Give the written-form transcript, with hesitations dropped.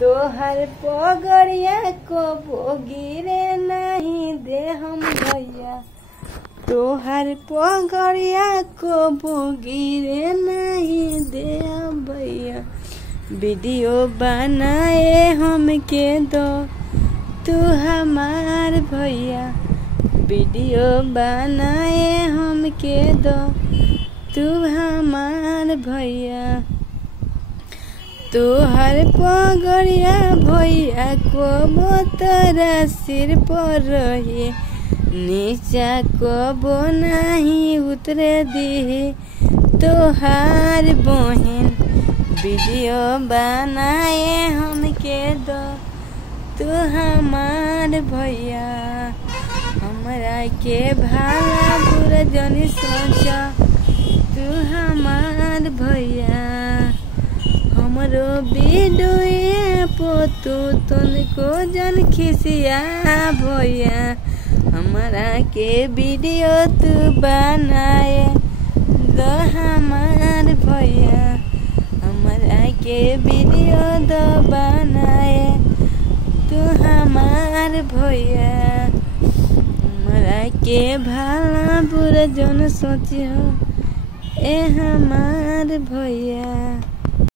तोहर पगड़िया को गिरे नहीं दे हम भैया, तोहर पगड़िया को गिरे नहीं दे हम भैया। वीडियो बनाए हमके दो तू हमार भैया, वीडियो बनाए हमके दो तू हमार भैया। तोहर पगड़िया भैया को तोरा सिर पर रहे, नीचा कबो नहीं उतरे दी। तोहार बहन वीडियो बनाए हमके दो तू हमार भैया। हमरा के भाला बुरा जनी सोचा तू हमार भैया। हमरो वीडियो पोतू तुमको जन खिसिया भैया। हमरा के वीडियो तू बनाए दो हमार भैया, हमरा के वीडियो दो बनाए तू हमार भैया। हमरा के भाला बुरा जन सोचियो ए हमार भैया।